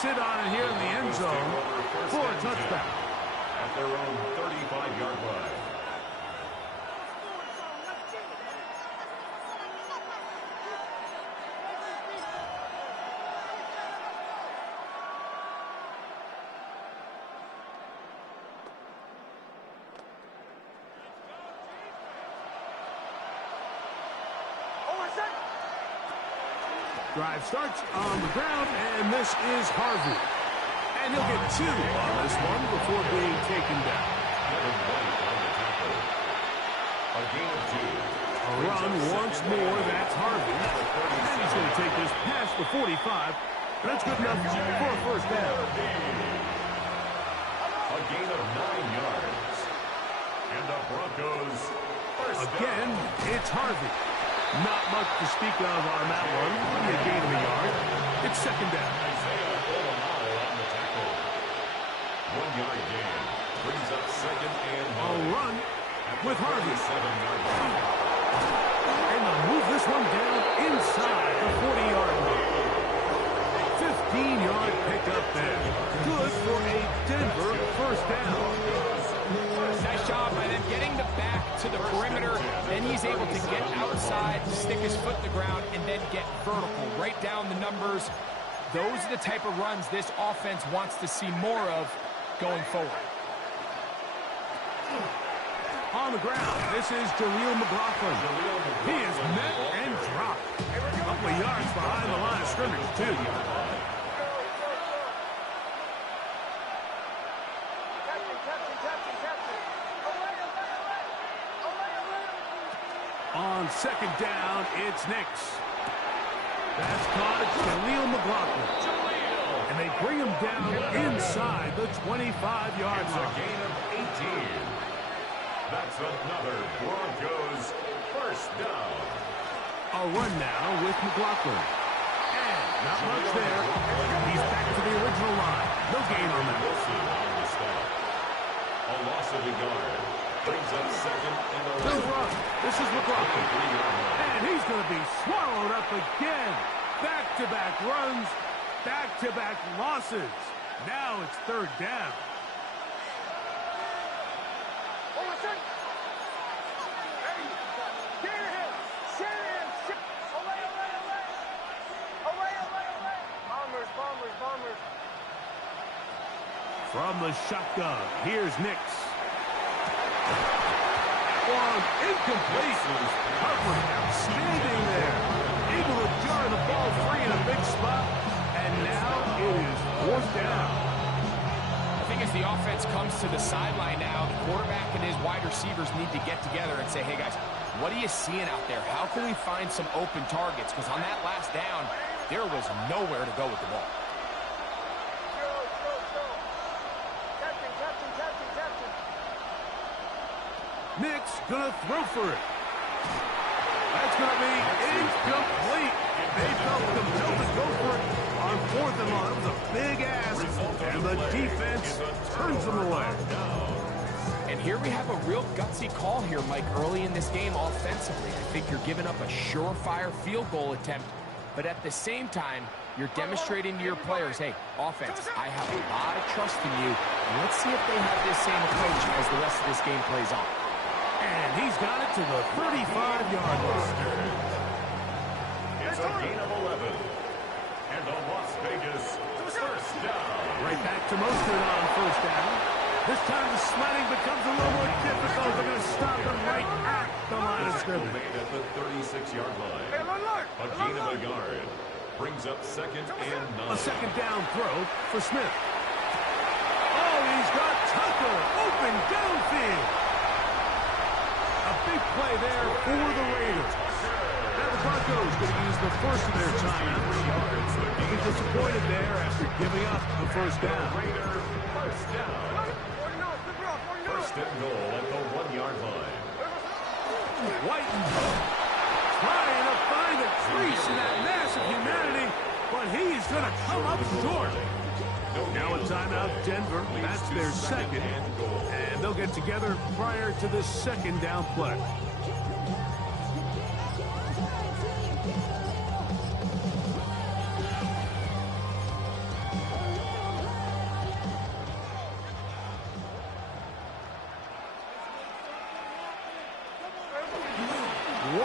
sit on it here in the end zone for a touchback. At their own 35-yard line. Drive starts on the ground, and this is Harvey. And he'll get 2 on this one before being taken down. A gain of 2. A run once more, that's Harvey. And he's going to take this past the 45. And that's good enough for a first down. A gain of 9 yards. And the Broncos first again, down. it's Harvey. Not much to speak of on that one. Only a gain of a yard. It's second down. Isaiah Olamalu on the tackle. 1-yard gain. Brings up second and A run with Harvey. 7-yard line. And they'll move this one down inside the 40-yard line. 15-yard pickup there. Good for a Denver first down. Nice job by them getting the back to the perimeter. Then he's able to get outside, stick his foot in the ground, and then get vertical. Right down the numbers. Those are the type of runs this offense wants to see more of going forward. On the ground, this is Jaleel McLaughlin. He is met and dropped. A couple of yards behind the line of scrimmage, too. On second down, it's Nix. That's caught Jaleel McLaughlin. And they bring him down inside the 25-yard line. A gain of 18. That's another Broncos first down. A run now with McLaughlin. And not much there. He's back to the original line. No gain on that. Wilson on the stop. A loss of a yard. Brings up second and a No run. This is McLaughlin. 3-yard line. And he's going to be swallowed up again. Back-to-back runs. Back-to-back losses. Now it's third down. From the shotgun, here's Nix. One incomplete. Coverage outstanding there. Able to jar the ball free in a big spot. And now it is fourth down. I think as the offense comes to the sideline now, the quarterback and his wide receivers need to get together and say, hey guys, what are you seeing out there? How can we find some open targets? Because on that last down, there was nowhere to go with the ball. Nix gonna throw for it. That's gonna be incomplete. They felt compelled to go for it on fourth and long. It was a big ask, and the defense turns them away. And here we have a real gutsy call here, Mike, early in this game offensively. I think you're giving up a surefire field goal attempt, but at the same time, you're demonstrating to your players, hey, offense, I have a lot of trust in you. Let's see if they have this same approach as the rest of this game plays on. And he's got it to the 35-yard line. It's a gain of 11. And the Las Vegas first down. Right back to Mostert on first down. This time the sledding becomes a little more difficult. They're going to stop him right at the line of scrimmage. Made at the 36-yard line. A gain of a yard. Brings up second and 9. A second down throw for Smith. Oh, he's got Tucker open downfield. A big play there for the Raiders. Now the Broncos going to use the first of their timeouts. They'll be disappointed there after giving up the first down. Raider first down. First and goal at the 1-yard line. Whiten trying to find a crease in that mass of humanity, but he's going to come up short. Now a timeout, Denver. That's their second. And they'll get together prior to the second down play.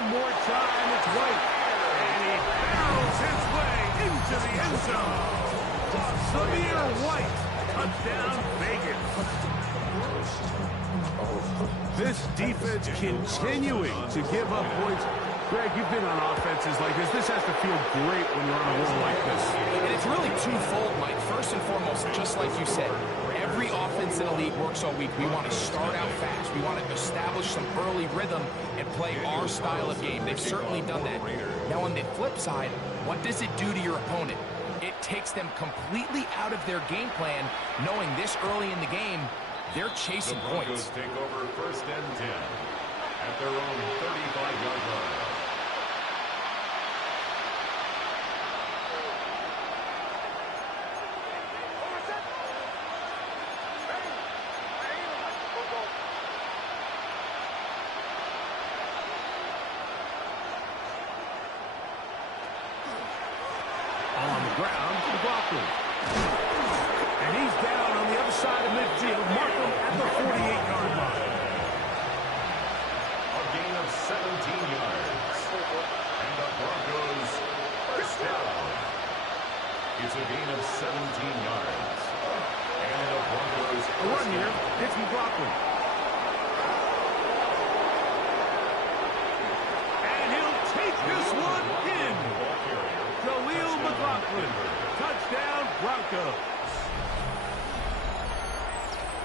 One more time, it's White. And he barrels his way into the end zone. Zamir White, touchdown Vegas. This defense continuing to give up points. Greg, you've been on offenses like this. This has to feel great when you're on a roll like this. And it's really twofold, Mike. First and foremost, just like you said, every offense in the league works all week. We want to start out fast. We want to establish some early rhythm and play our style of game. They've certainly done that. Now, on the flip side, what does it do to your opponent? It takes them completely out of their game plan, knowing this early in the game, they're chasing points. The Broncos take over 1st and 10 at their own 35-yard line. On the ground, McLaughlin. And he's down on the other side of midfield. Markham at the 48-yard line. A gain of 17 yards. And the Broncos first down. It's a gain of 17 yards. And the Broncos A run here. It's McLaughlin. And he'll take this one in. Jaleel McLaughlin. Touchdown, Broncos.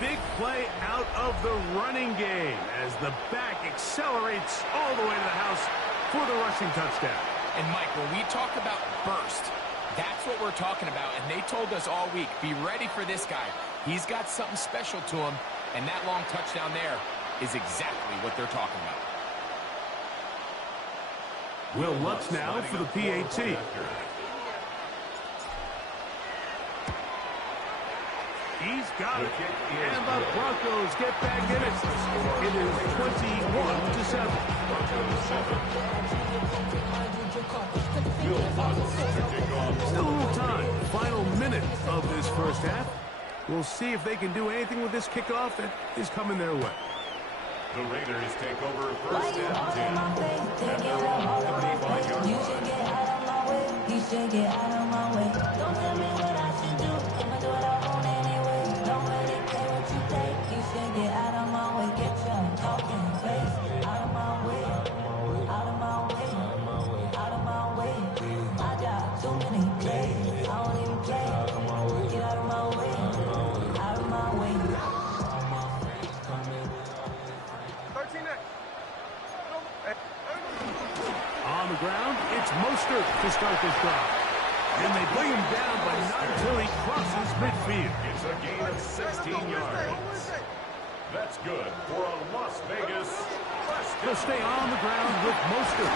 Big play out of the running game as the back accelerates all the way to the house for the rushing touchdown. And, Mike, when we talk about burst, that's what we're talking about. And they told us all week, be ready for this guy. He's got something special to him, and that long touchdown there is exactly what they're talking about. Will Lutz now for the PAT. He's got it. And the Broncos get back in it. It is 21-7. Still a little time. Final minute of this first half. We'll see if they can do anything with this kickoff that is coming their way. The Raiders take over 1st and 10 at their own 35-yard You should get out of my way. You should get out of my way. Don't tell me what I should do. I'ma do what I want anyway. Don't really care what you think. You should get out of my way. Get your talking face out of my way. Out of my way. Out of my way. I got too many plays. I don't even play. Get out of my way. Out of my way. On the ground, it's Mostert to start this drive. And they bring him down, but not until he crosses midfield. It's a gain of 16 yards. That's good for a Las Vegas first He'll stay on the ground with Mostert.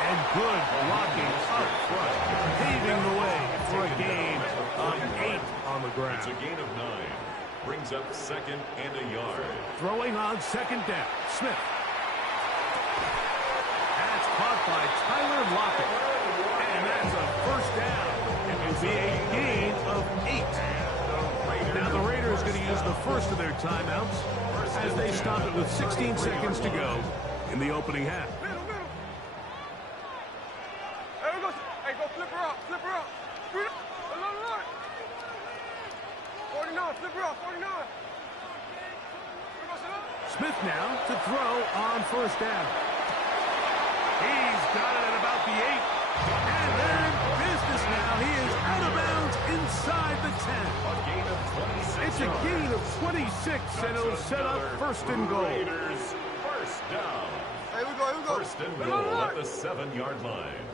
And good blocking up front, paving the way for a gain of 8 on the It's ground. a gain of 9. Brings up 2nd and a yard. Throwing on 2nd down, Smith. That's caught by Tyler Lockett. And that's a first down. It will be a gain of 8. Now the Raiders going to use the first of their timeouts as they stop it with 16 seconds to go in the opening half. Hey, go flip her up, flip her up. Look. 49, flip her up, 49. Smith now to throw on first down. He's got it at about the 8. And they're in business now. He is out of bounds inside the 10. A gain of 26 It's a gain of 26, and it'll set up first and goal. Raiders first down. Hey, we go. First and goal at the 7-yard line.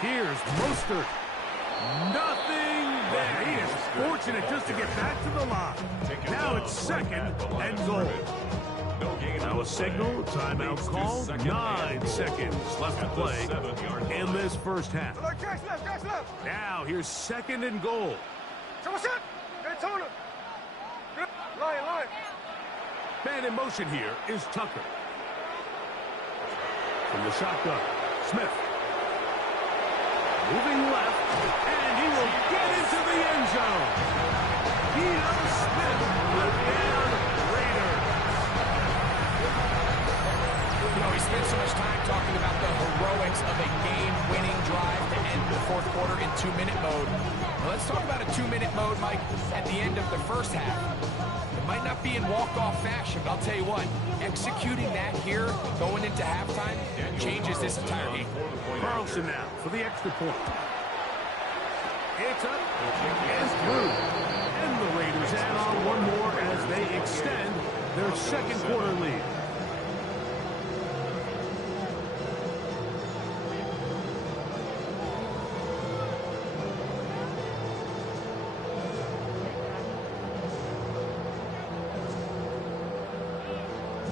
Here's Mostert. Nothing there. He is fortunate just to get back to the line. Now it's 2nd and goal. No gain Now a signal, timeout call, 9 seconds left to play in this first half. Catch left. Now here's 2nd and goal. So what's up? Hey, Tony. Lion. Man in motion here is Tucker. From the shotgun, Smith. Moving left, and he will get into the end zone. Geno Smith, the down Raiders. You know, he spent 2-minute mode. Well, let's talk about a 2-minute mode, Mike, at the end of the first half. It might not be in walk-off fashion, but I'll tell you what, executing that here, going into halftime, changes this entire game. Carlson now for the extra point. It's up and through. And the Raiders add on one more as they extend their second quarter lead.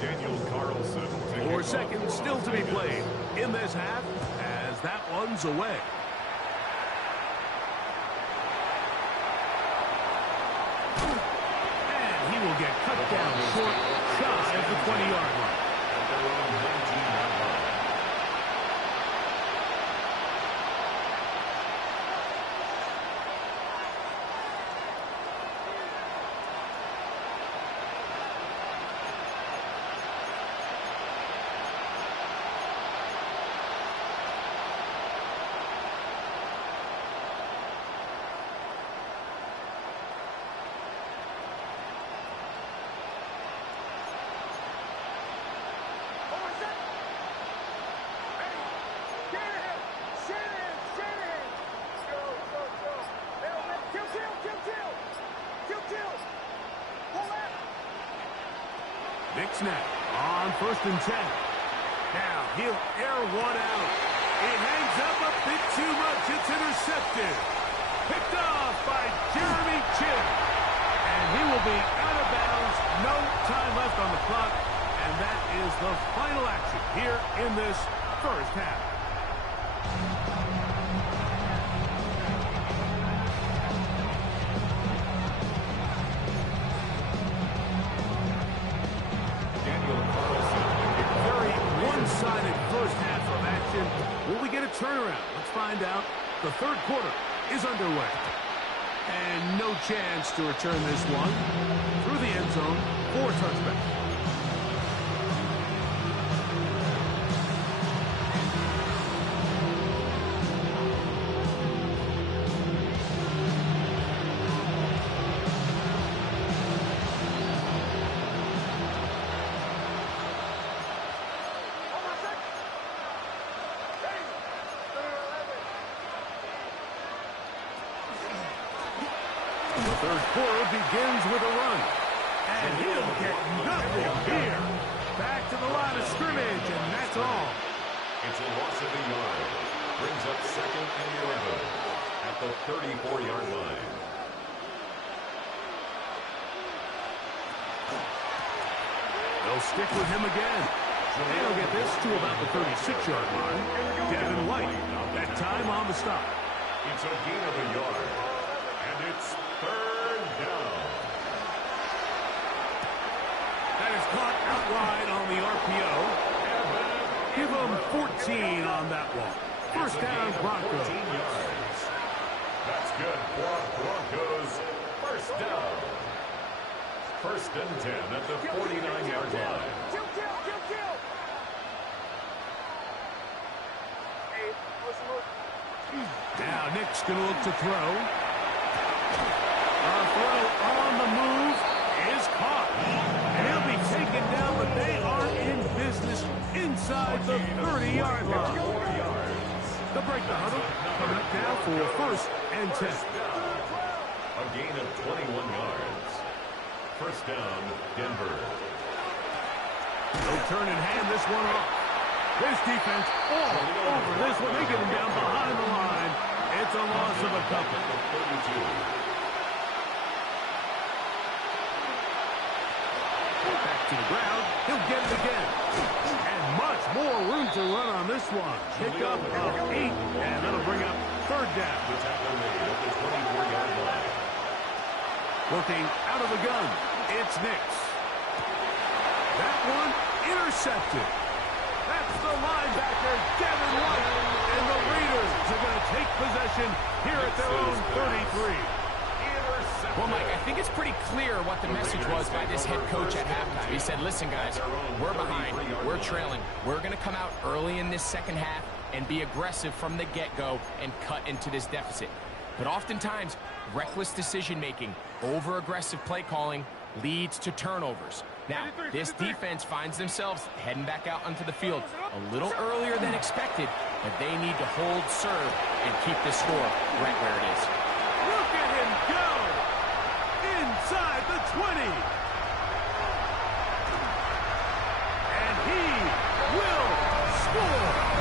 Daniel Carlson. 4 seconds still to be played in this half as that one's away. And he will get cut down short, shy of the 20-yard line. At their own 19-yard line. Big snap on 1st and 10. Now he'll air one out. It hangs up a bit too much. It's intercepted. Picked off by Jeremy Chinn. And he will be out of bounds. No time left on the clock. And that is the final action here in this first half. Will we get a turnaround? Let's find out. The third quarter is underway. And no chance to return this one through the end zone for touchback. The third quarter begins with a run. And he'll get nothing here. Back to the line of scrimmage, and that's all. It's a loss of a yard. Brings up 2nd and 11 at the 34-yard line. They'll stick with him again. They'll get this to about the 36-yard line. Devin White, that time on the stop. It's a gain of a yard. And it's 3rd down. That is caught out wide on the RPO. Give them 14 on that one. First down, Broncos. 14 yards. That's good for Broncos. First down. 1st and 10 at the 49-yard line. Now Nick's going to look to throw. A throw on the move is caught. And he'll be taken down, but they are in business inside the 30-yard line. They'll break the huddle. Coming up now for 1st and 10. A gain of 21 yards. First down, Denver. They'll turn and hand this one off. This defense all over this one. They get him down behind the line. It's a loss of a couple. Back to the ground. He'll get it again. And much more room to run on this one. Pick up of 8, and that'll bring up 3rd down. The tackle made at the 24-yard line. Looking out of the gun, it's Nix. That one intercepted. That's the linebacker, Devin White. And the Raiders are going to take possession here at their own 33. Well, Mike, I think it's pretty clear what the message was by this head coach at halftime. He said, listen, guys, we're behind. We're trailing. We're going to come out early in this second half, and be aggressive from the get-go and cut into this deficit. But oftentimes, reckless decision-making, over-aggressive play calling leads to turnovers. Now, this defense finds themselves heading back out onto the field a little earlier than expected, but they need to hold serve and keep this score right where it is. Look at him go! Inside the 20! And he will score!